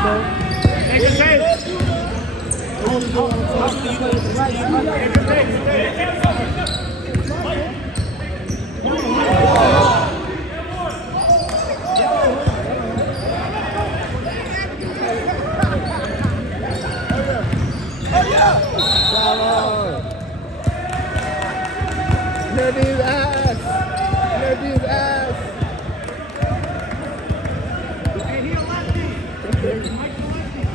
Take a tape. Nadie's ass! Nadie's ass! Hey, he a lefty. Mike's a lefty.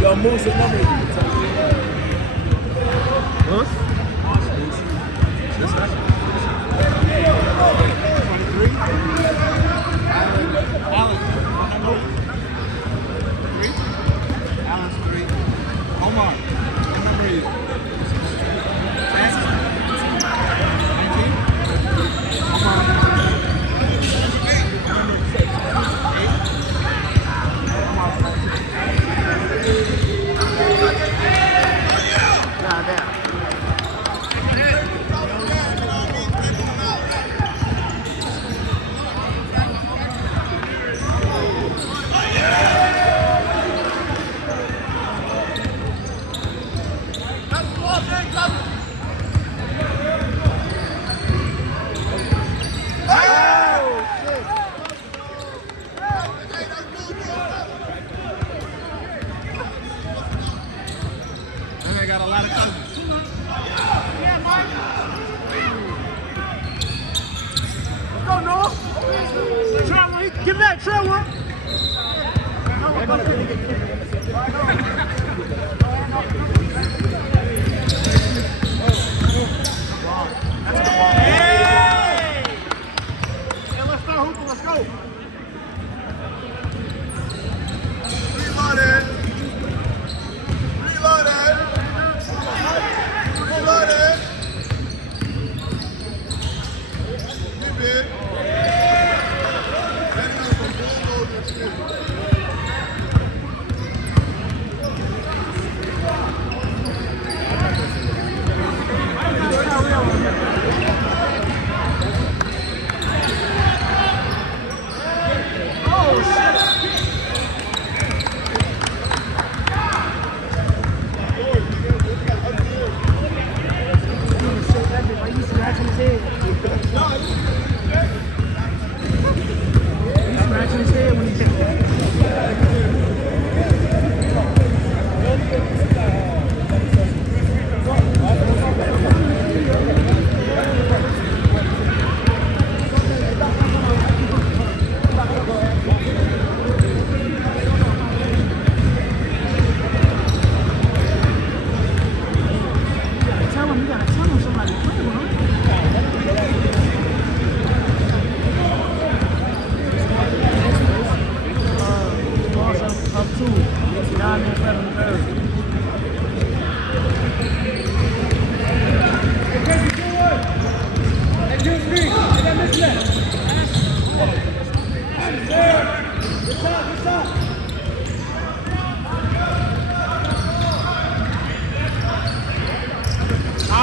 Yo, Moose, what number is it? Huh? This one? 23? Alex, number 3? Alex 3. Omar, what number are you? 19? Omar, number 6. 8? Omar, 19. Goddamn. And they got a lot of cousins. Yeah, Mike. Let's go, Noah. Trevor, give that, Trevor. Hey! Hey, let's start hooping. Let's go. Reloaded! Reloaded! Reloaded! Keep it.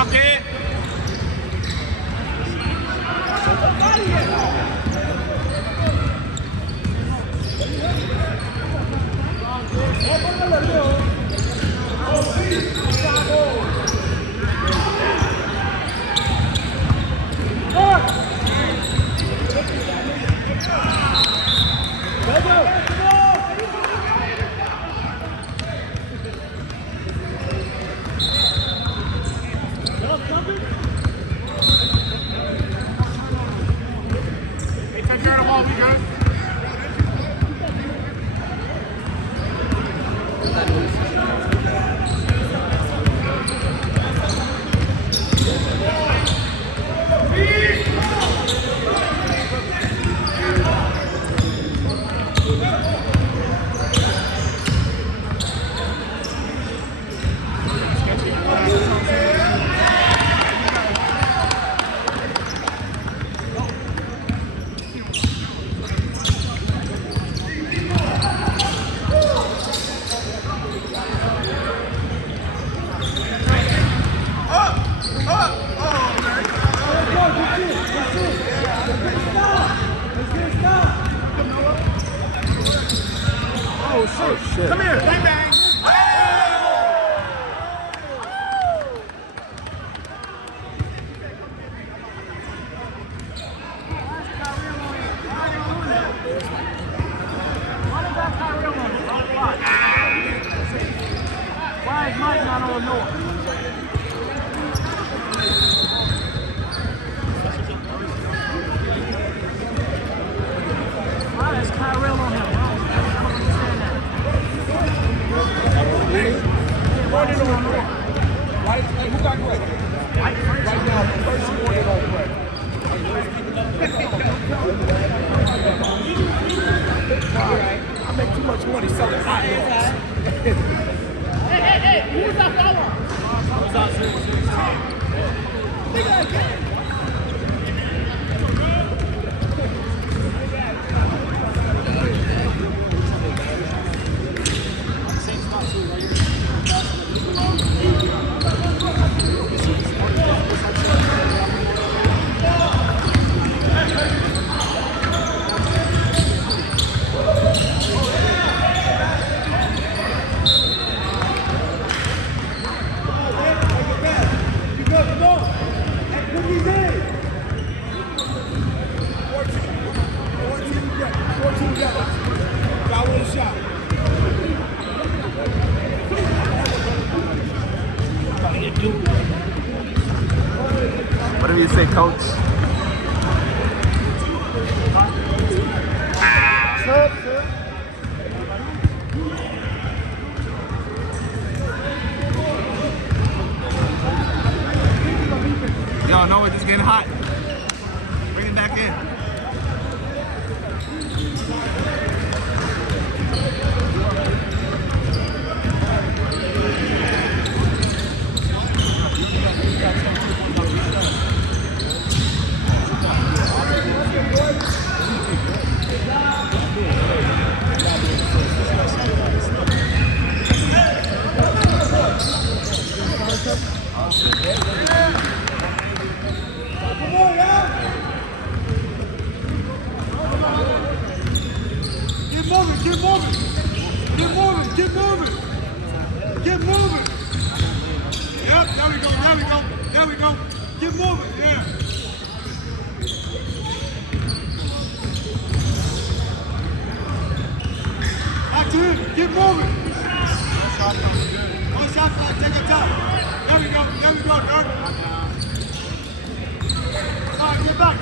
Okay. shit. shit. Come here. Bang, bang. Why is Mike not on North? Why is Kyrell on him? I don't understand that. Right? Hey, who got Greg? Right now, the first order on Greg. I make too much money selling hot dogs. Hey, who's that follow? Whatever you say, coach. Y'all know it's just getting hot. Bring it back in. Get moving. Yep, there we go. Get moving, yeah. Back to him, get moving. One shot clock, take your time. There we go, Dirk. All right, get back.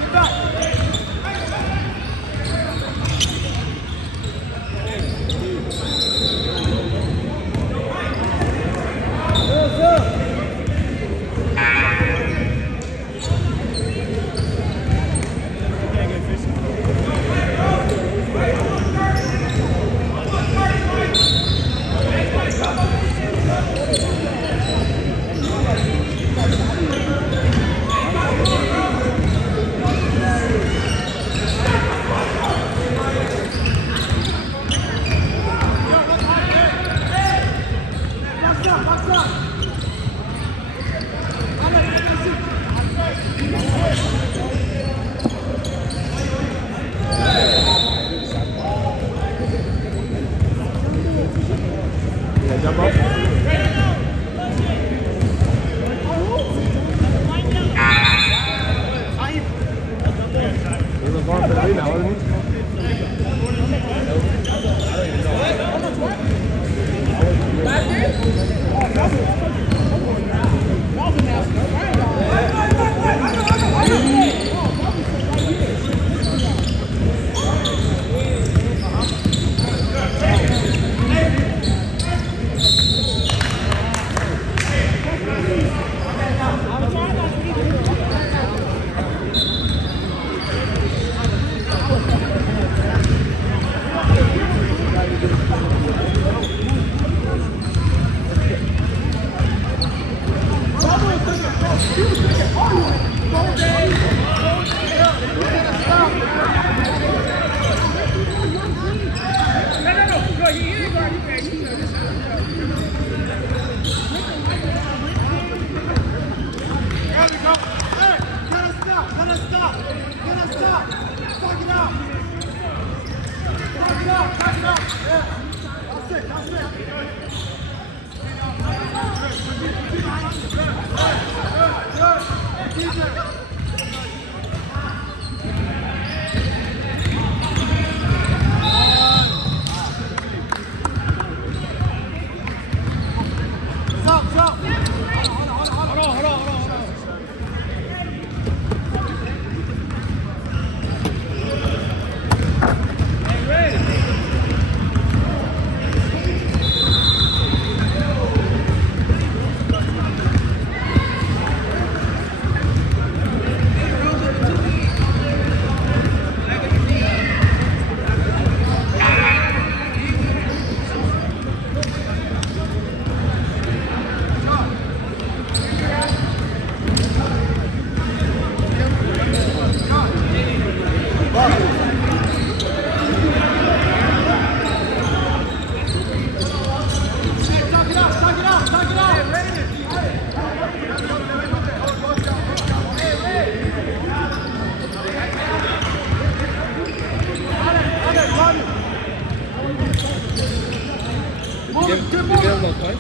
go twice?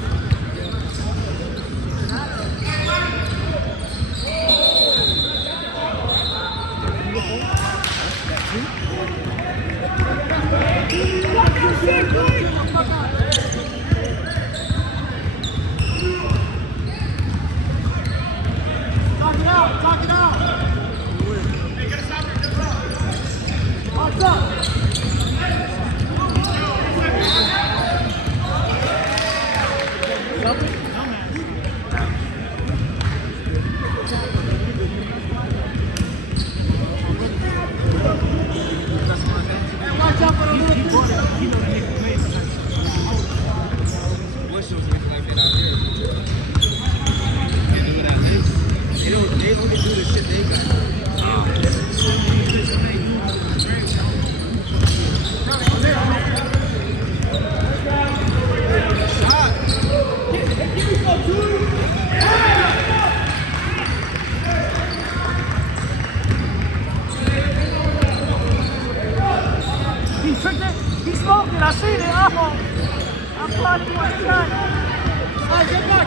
Talk it out. Hey, get us out there. What's up? Watch out for the little They only do the shit they got. He tricked it. He smoked it. I seen it. Oh, I'm glad he was shot. Hey, get back.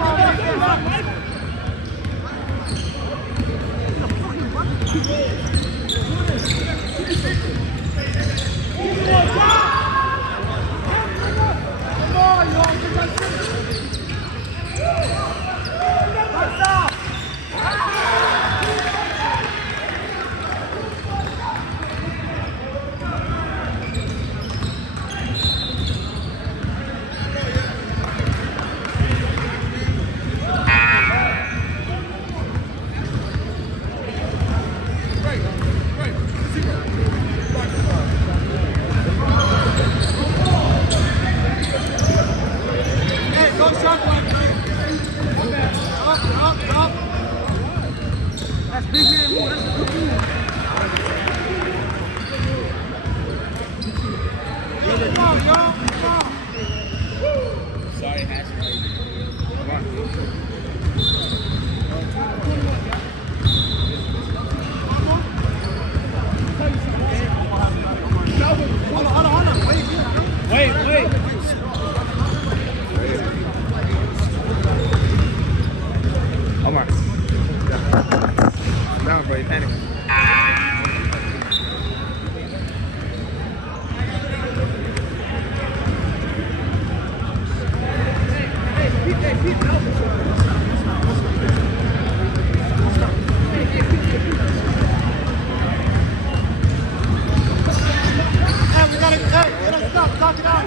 That's big man move. That's a good move. Come on, y'all. Come on. Sorry, hash. Come on. Hold on. Wait. Omar. Down, bro. You're panicking. Talk it out.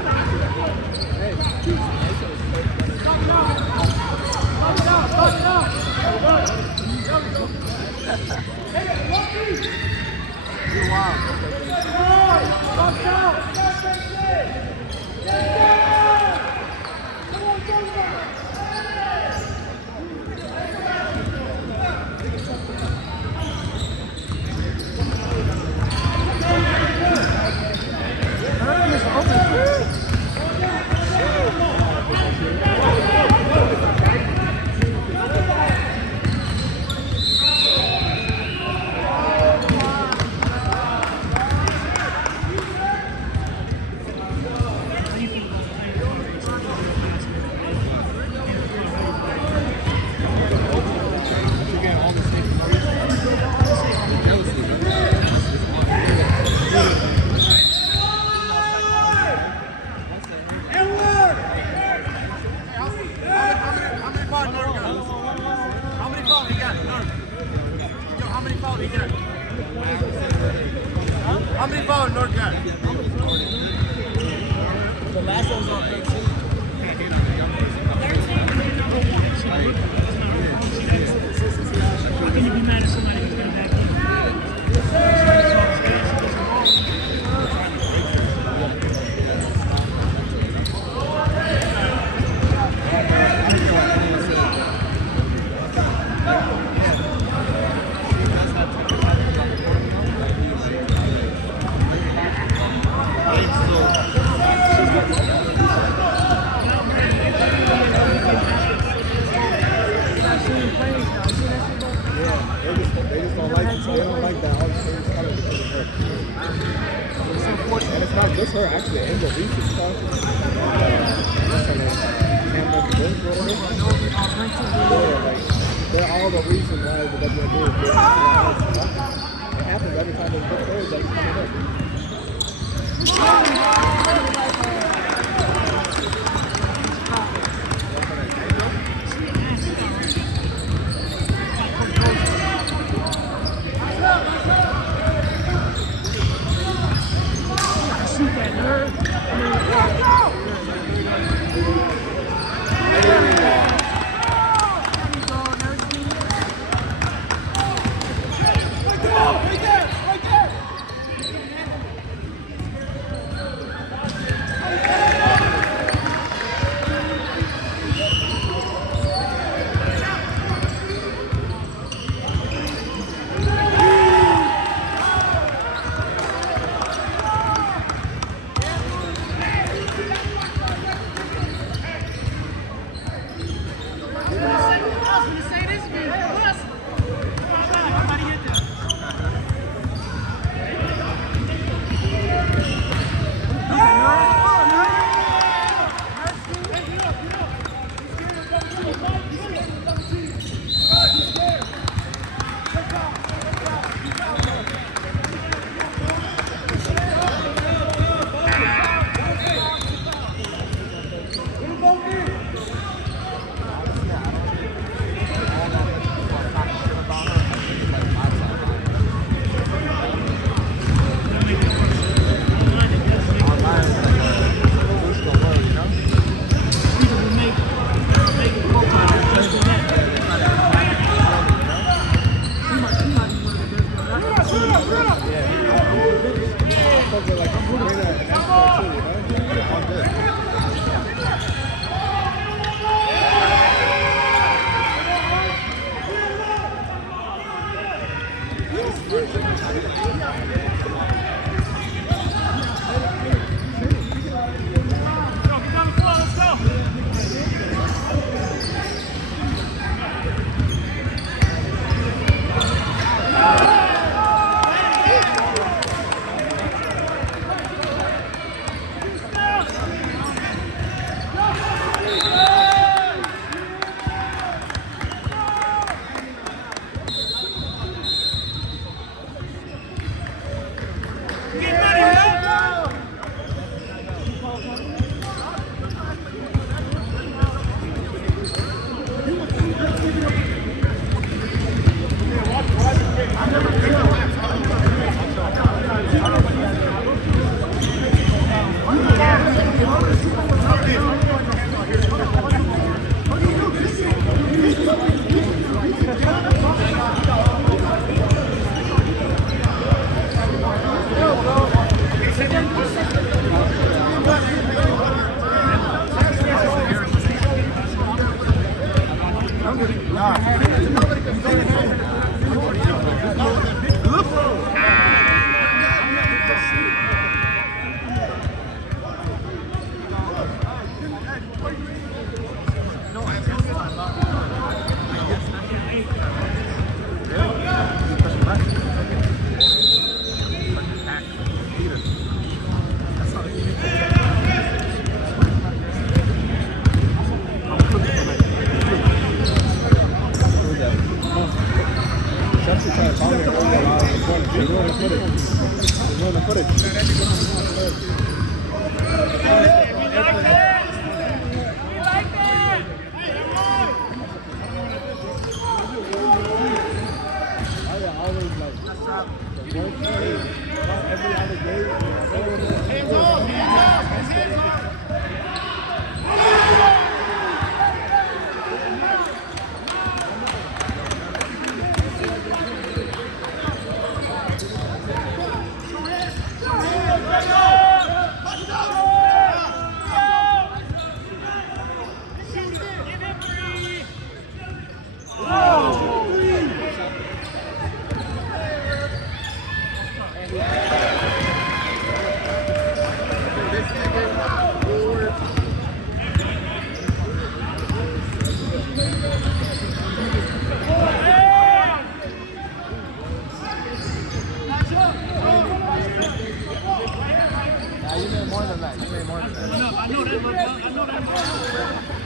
How many fouls North got? The last one was on 18. How can you be mad at somebody who's going to back you? They just don't like that. All the things coming because it hurts. And it's not just her, actually. Angel Reese is conscious. They're all the reason why the WNBA is doing it. It happens every time there's good players that are coming up. that. You made more than that. I know that, but I know that.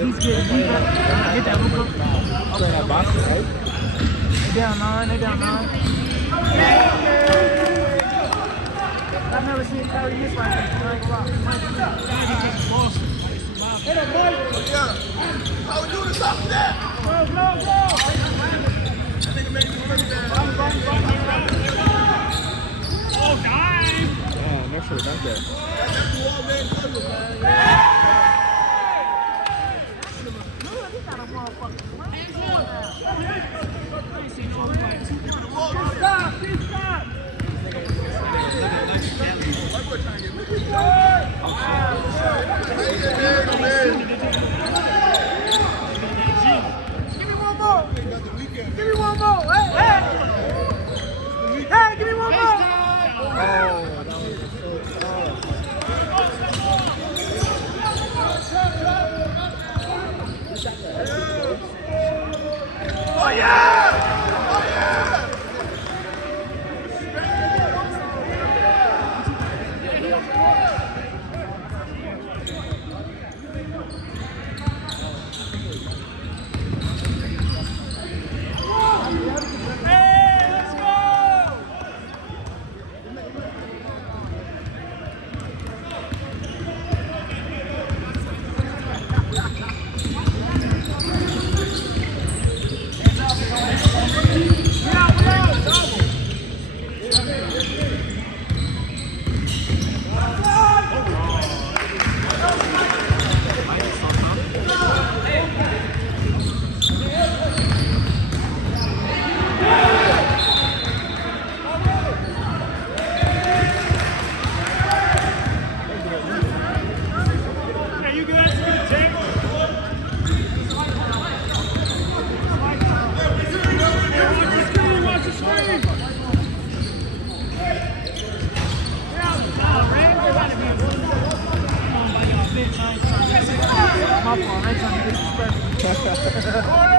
He's getting deep. Hit that hookah. Playing that box, right? They down 9. They down 9. I've never seen Kyrie miss like that. I ain't gonna lie. Hit him, boy. Yeah. How we do this after that? Go. That nigga made me look at Oh, dive! Yeah, I'm not sure about that. Give me one more. Hey, give me one more. Oh yeah! My fault, I ain't trying to be disrespectful.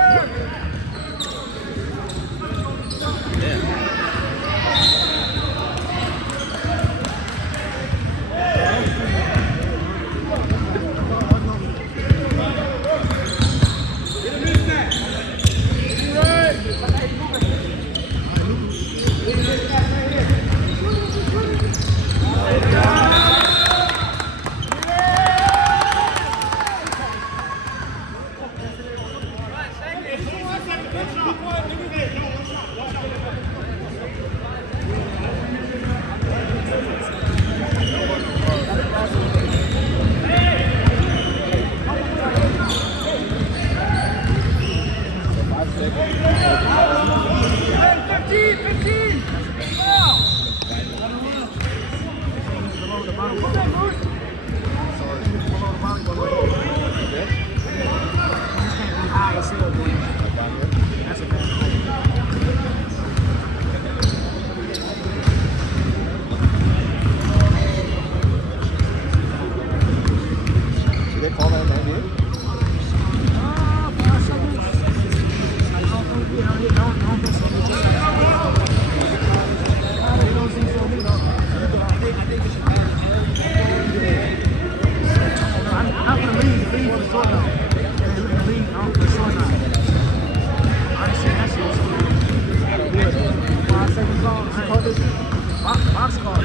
Box call.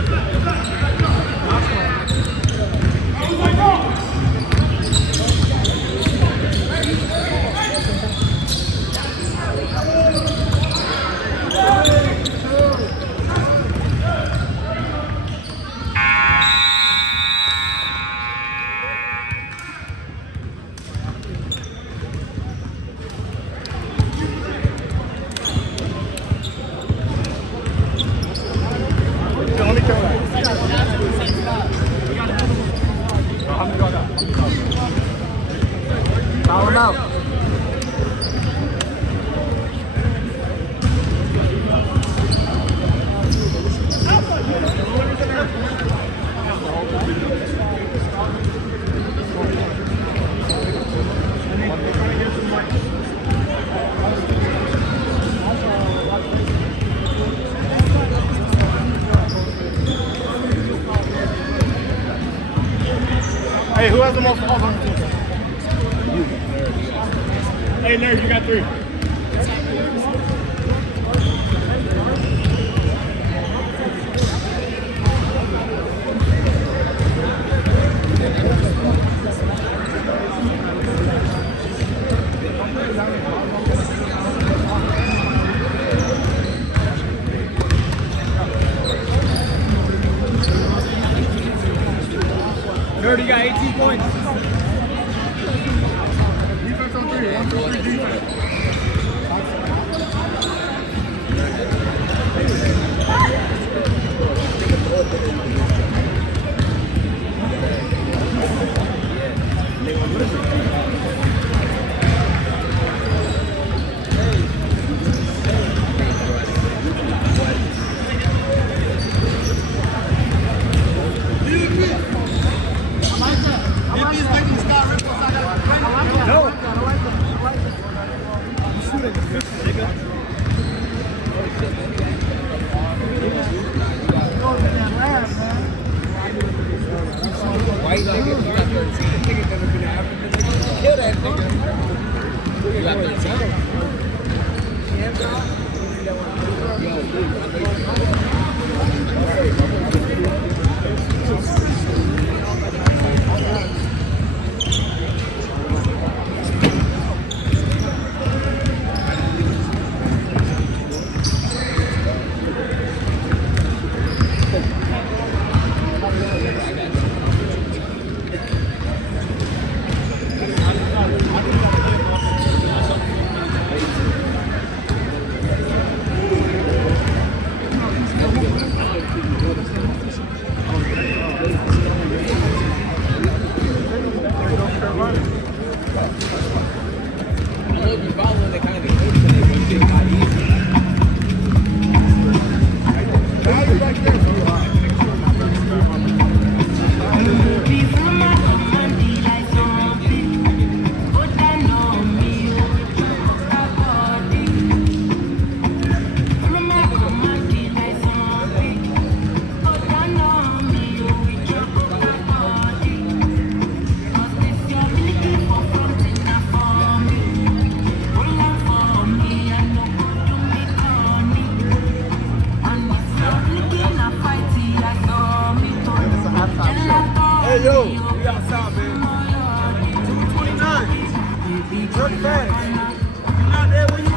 Foul him out. Hey, who has the most balls on the team? Hey, Nerd, you got 3. Nerd, you got 18 points. Defense on 3. 1, 2, 3, defense. White nigga, you got 13. Nigga never been in Africa. Kill that nigga. You got 13. Hey, yo, we outside, man. 2:29. Run fast. You not there where you at?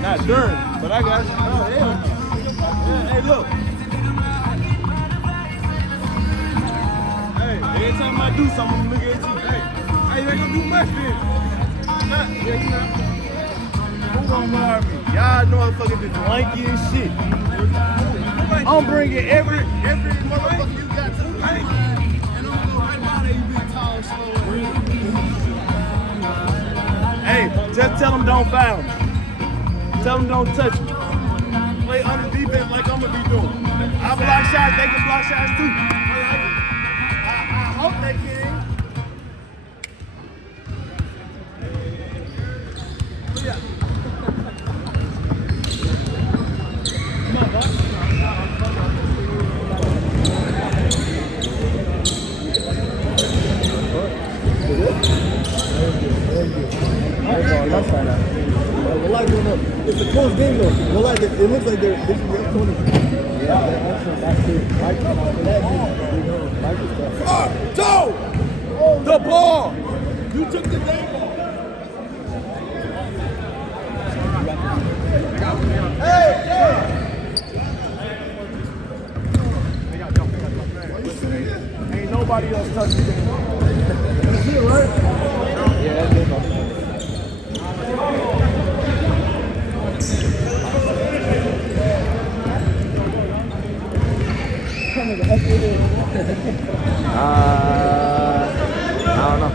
Not during, but I got you. Oh, yeah. do something, I'm looking at you. Hey, they gonna do much then. Who gonna guard me? Y'all motherfuckers is lanky and shit. I'm bringing every motherfucker you got to the paint. And I'm gonna go right by there, you big tall, slow. Hey, just tell them don't foul me. Tell them don't touch me. Play under defense like I'm gonna be doing. I block shots, they can block shots too. I hope they can. It's a close game though. Well, like it looks like this is the opponent. Yeah, they're also back to The ball! You took the damn ball! Hey! Ain't nobody else touching the ball. That's it, right? Yeah, that's good. I don't know.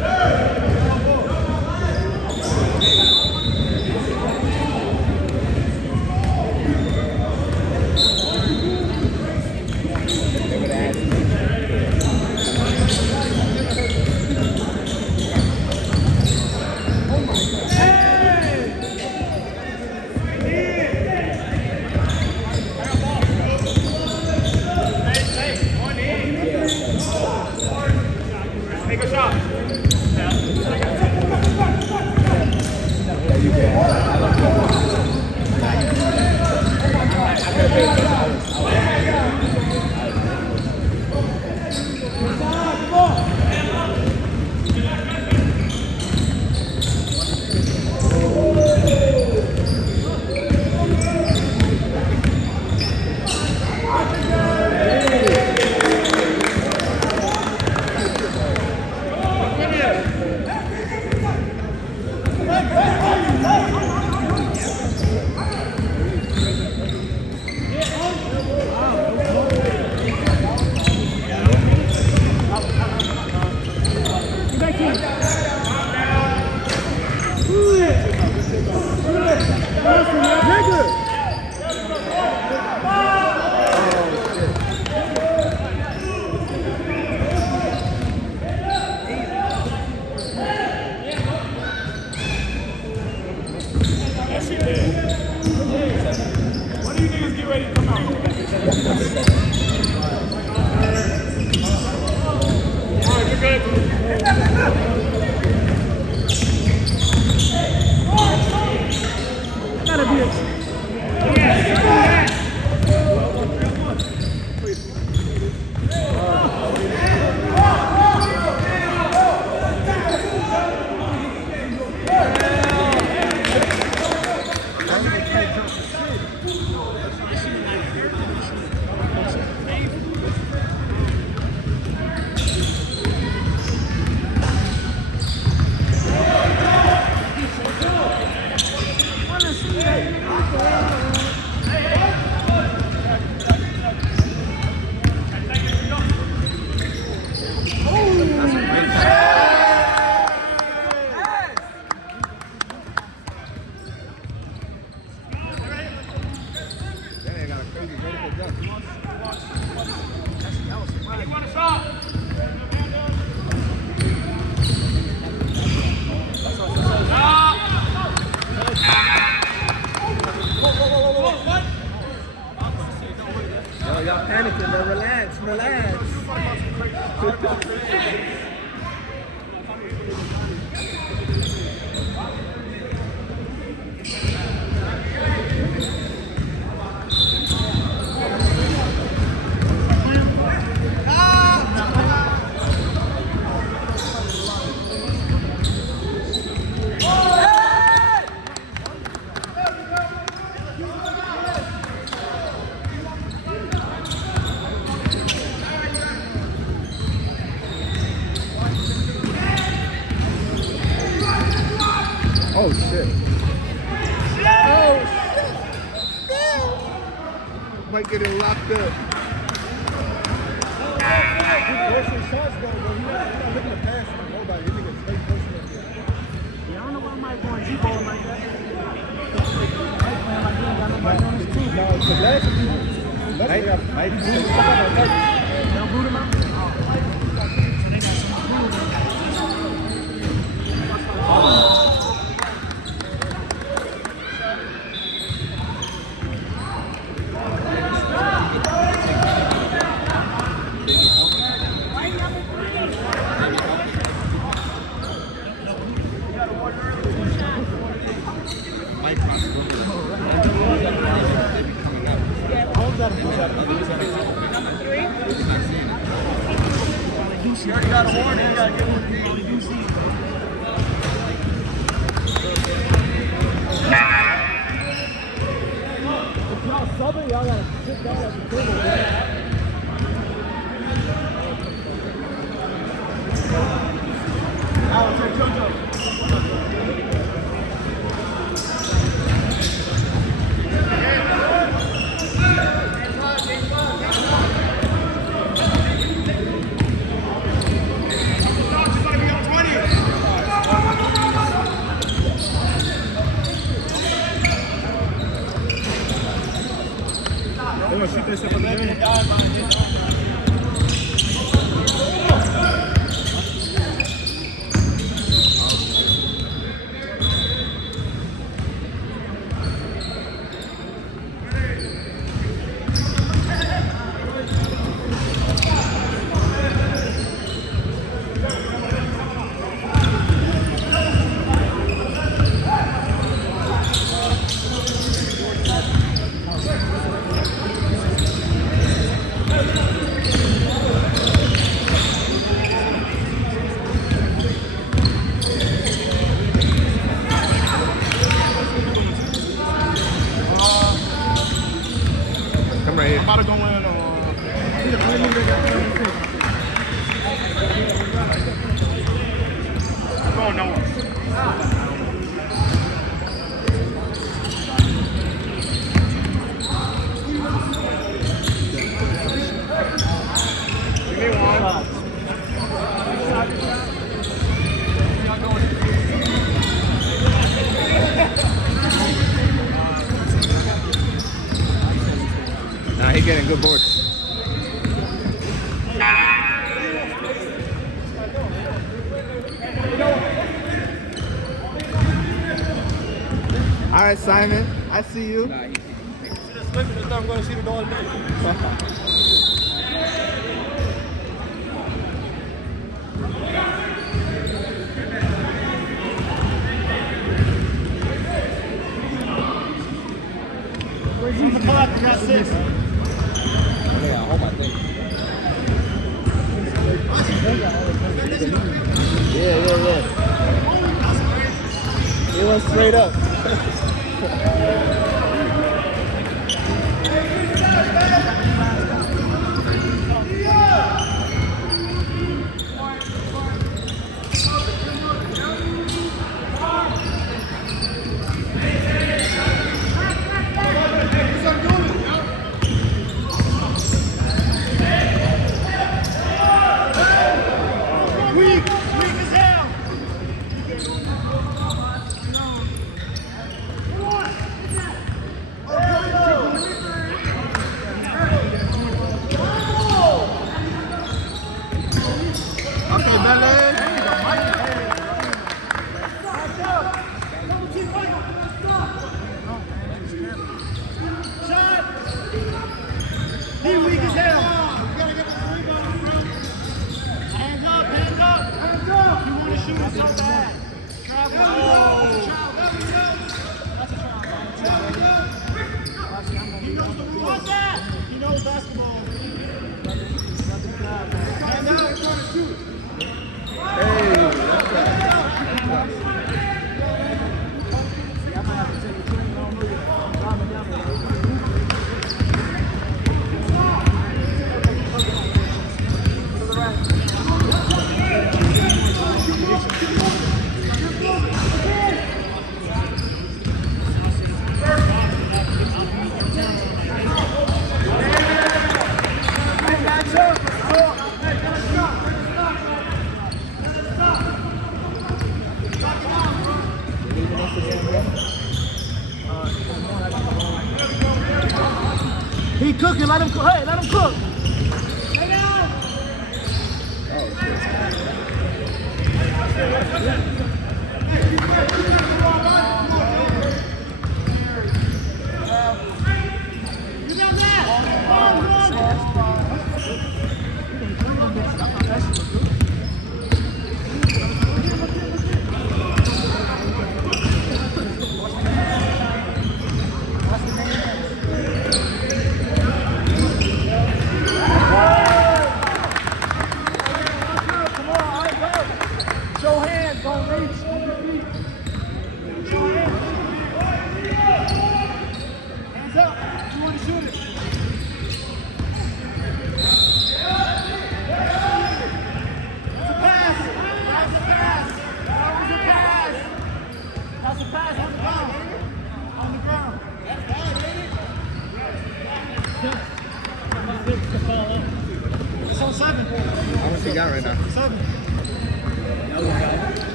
Take a shot. Y'all panicking, but relax, relax. Oh shit. Oh shit. Might get it locked up. Yeah, I don't know why Mike going G-ball like that. Mike playing like he ain't got nobody on his team. No, because last Mike Y'all boot him out? Oh. So they got some You already got a warning. You gotta get one. If y'all subbing, y'all gotta sit down at the table, man. They gonna shoot this up again. Come right here. I'm about to go in I'm going nowhere. Give me one. Nah, he getting good boards. All right, Simon, I see you. I'm going to see the door today. Got 6. Yeah. He went straight up. Weak as hell. let him cook. Hey, let him cook. Lay down. You got that. Show hands, don't reach. Show hands. Hands up. You want to shoot it. That's a pass. That's a pass. That was a pass. That's a pass on the ground. On the ground. That's bad, ain't it? It's on 7. How much you got right now? 7.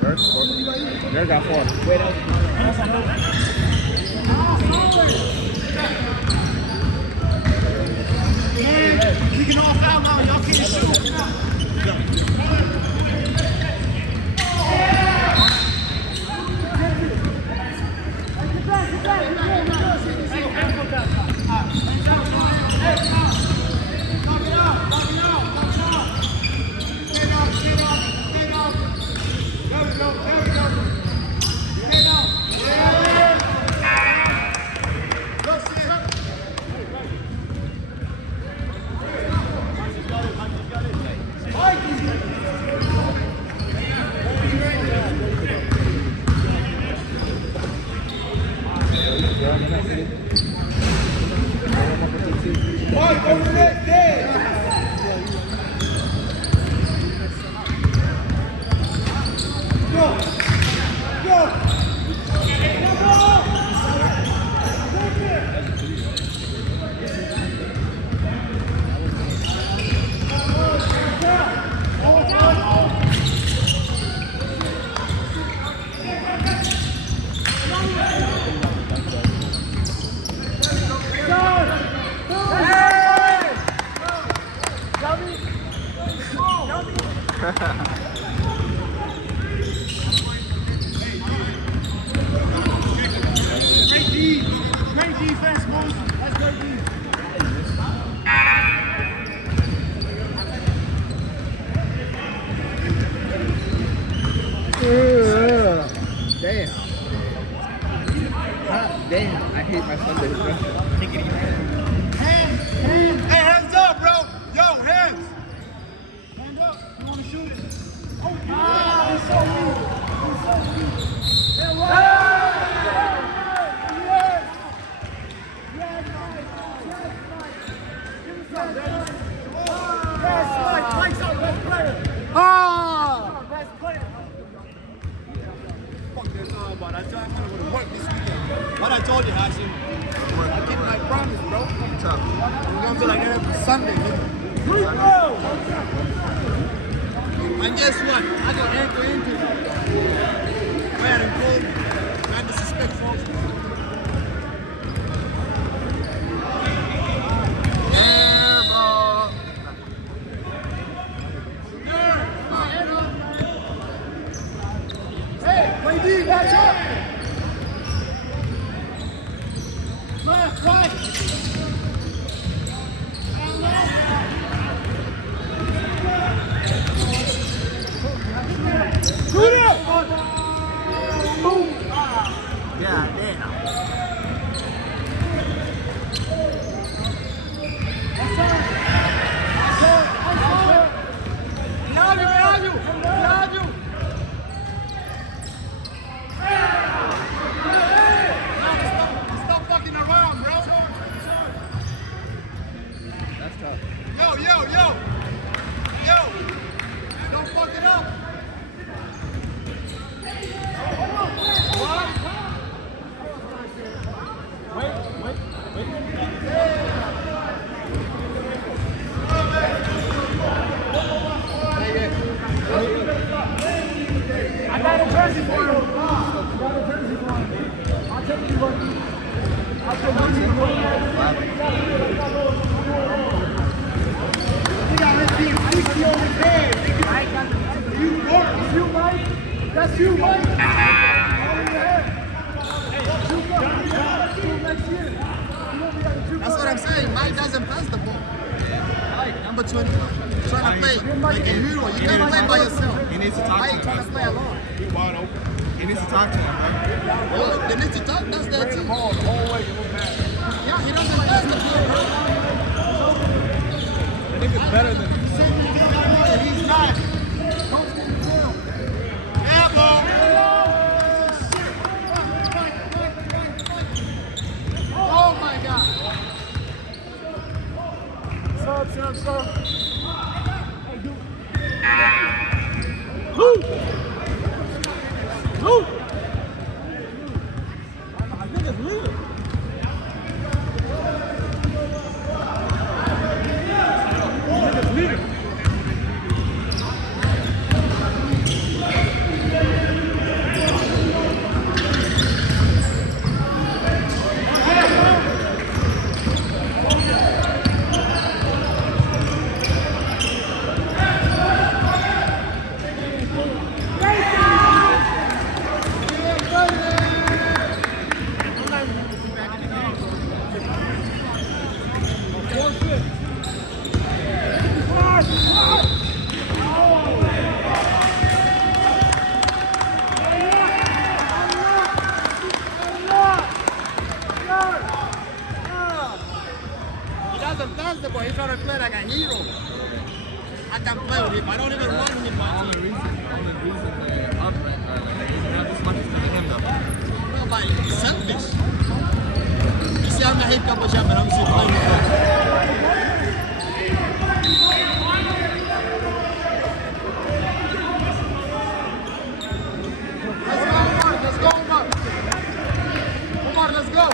Dirk? 4? Dirk got 4. Wait, we can all foul now. Y'all can't shoot. Great defense, Moses. That's great defense. Damn. Damn. I hate my Sunday special. Hands. Hey, hands up, bro. Yo, hands. Hand up. You want to shoot it? Oh, he's so weak. He's so weak. Mike's our best player. Best player. Fuck that time, but I tell you I'm gonna go to work this weekend. What I told you, Hashim. I keep my promise, bro. What's up? We're gonna be like that every Sunday, nigga. And guess what? I got ankle injury. Bad and cold. Man, disrespectful. Play D, watch out! Left, right! Shoot it! Boom! Yeah, damn. Behind you! Stop fucking around, bro. That's tough. Yo. Don't fuck it up. I got a jersey for you. I'll take you one. I'll take you one. he on his head, nigga. You work. That's you, Mike. That's you, Mike. That's what I'm saying. Mike doesn't pass the ball. Number 20, trying to play like a hero. You can't play by yourself. He needs to talk to Mike him. trying to play alone. He wide open. He needs to talk to him, bro. Well, they need to talk. That's their team. Ball the whole way. Yeah, he doesn't pass the ball. I think it's better than He's not. Yeah, ball. Oh my God. Sub. Woo! I think it's legal. He doesn't pass the ball. He's trying to play like a hero. I can play with him. I don't even run him. only reason that up he's not this much is because of him though. No, but he's selfish. You see, I'm the head couple jump and I'm still playing with him. Let's go, Omar. Omar, let's go.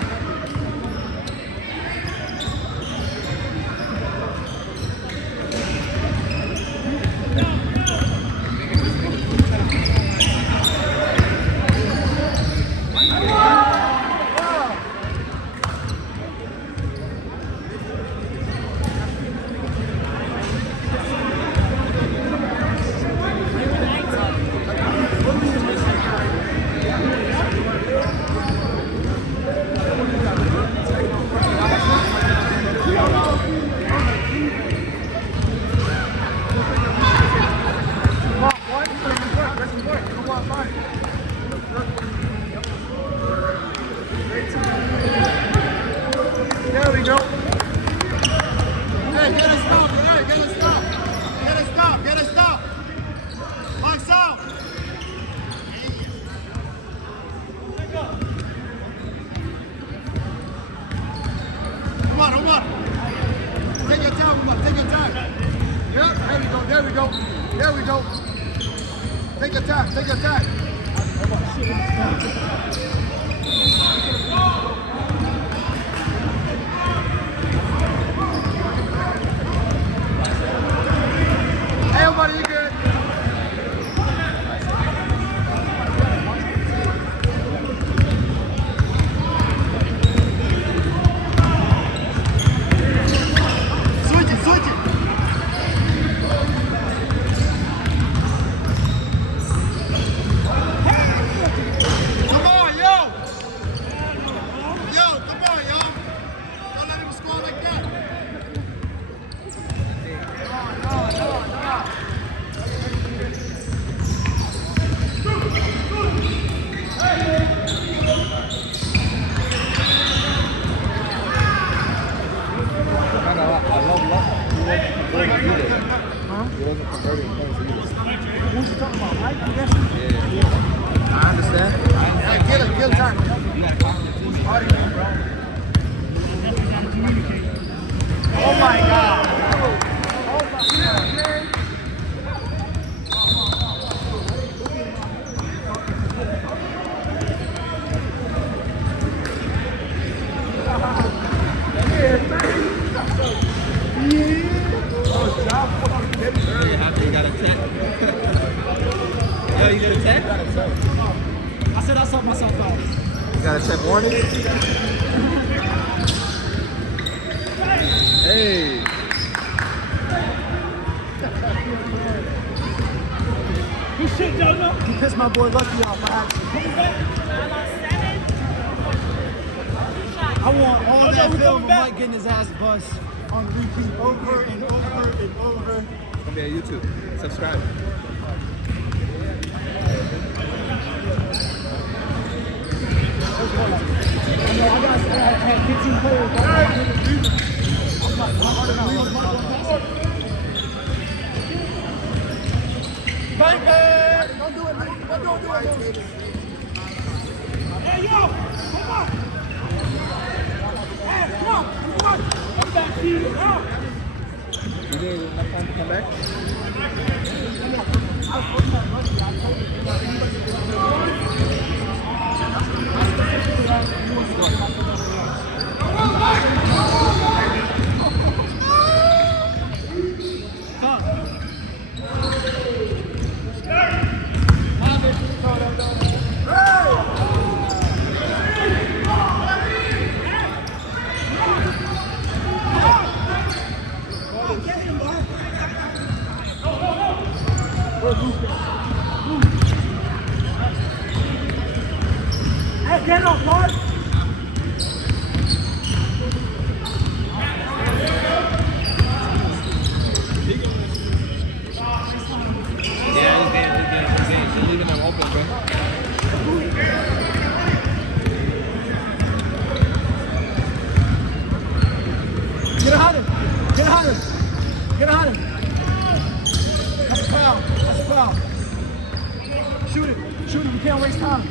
There we go. Hey, get a stop. Hey, get a stop. Get a stop. Get a stop. Box out. Come on, come on. Take your time, come on. Take your time. Yeah, there we go. There we go. There we go. Take your time. Take your time. Hey, everybody, you good? Switch it, switch it. Come on, yo. Yo, come on, yo. Don't let him score like that. He wasn't converting points either. Who's you talking about, Mike? I understand. Yeah, kill time. Oh my God. Oh my God. After you got a tech. Yo, you got a tech? I said I saw myself out. You got a tech warning? Hey. pissed my boy Lucky off by accident. I want all that film of Mike getting his ass bust on repeat over and over and over. It's gonna be on YouTube. Subscribe. I had 15 players. Don't do it, man. Don't do it. Hey, yo! Come on! Hey, come on! Come on! Come back, T. You need enough time to come back? Hey, get up, Mark! They're leaving them open, bro. Get on him! Get on him! Get on him! That's a foul. That's a foul. Shoot it. Shoot it. You can't waste time.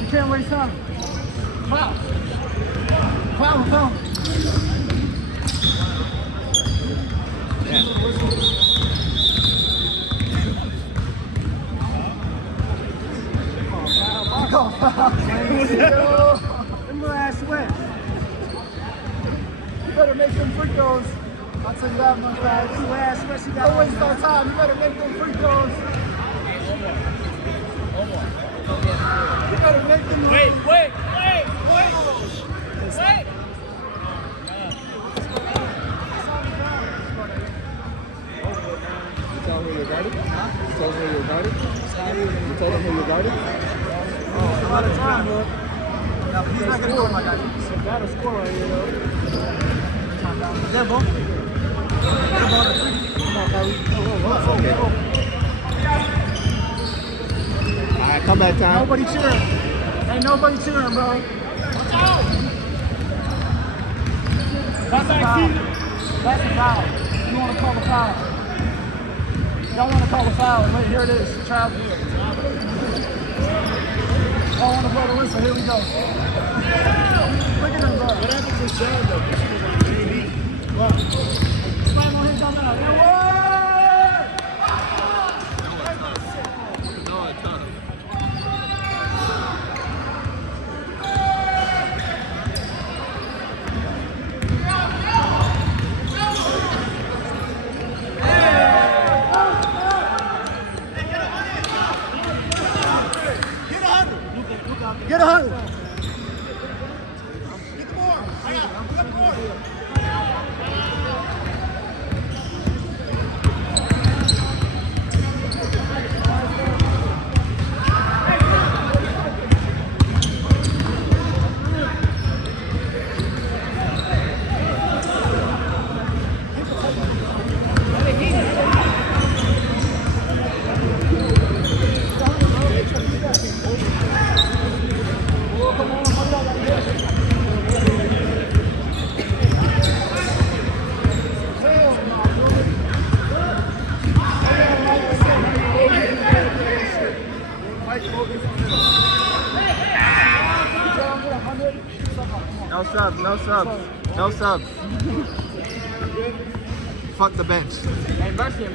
You can't waste time. Foul. Foul. Foul. Go foul. Them little ass wet. You better make them free throws. I'll tell you that much, guys. This last rest you got to waste our time. You better make them free throws. You better make them. Wait! Wait! You tell them who you're guarding? You told them who you're guarding? You told them who you're guarding? It's a lot of time, bro. No, he's not going to score, my guy. He's got to score right here, though. Yeah, bro. Come on, Kyrie. All right, come back time. Nobody cheering. Ain't nobody cheering, bro. That's a foul. That's a foul. You want to call a foul? Y'all want to call a foul? Wait, here it is. Travel. Y'all want to blow the whistle? Here we go. Look at him, bro. What happened to Sean, though? What? Slam on his dumb out. No, it's not. Get 100. Get the board. Get the board. No subs, no subs, no subs. Fuck the bench. Hey, mercy.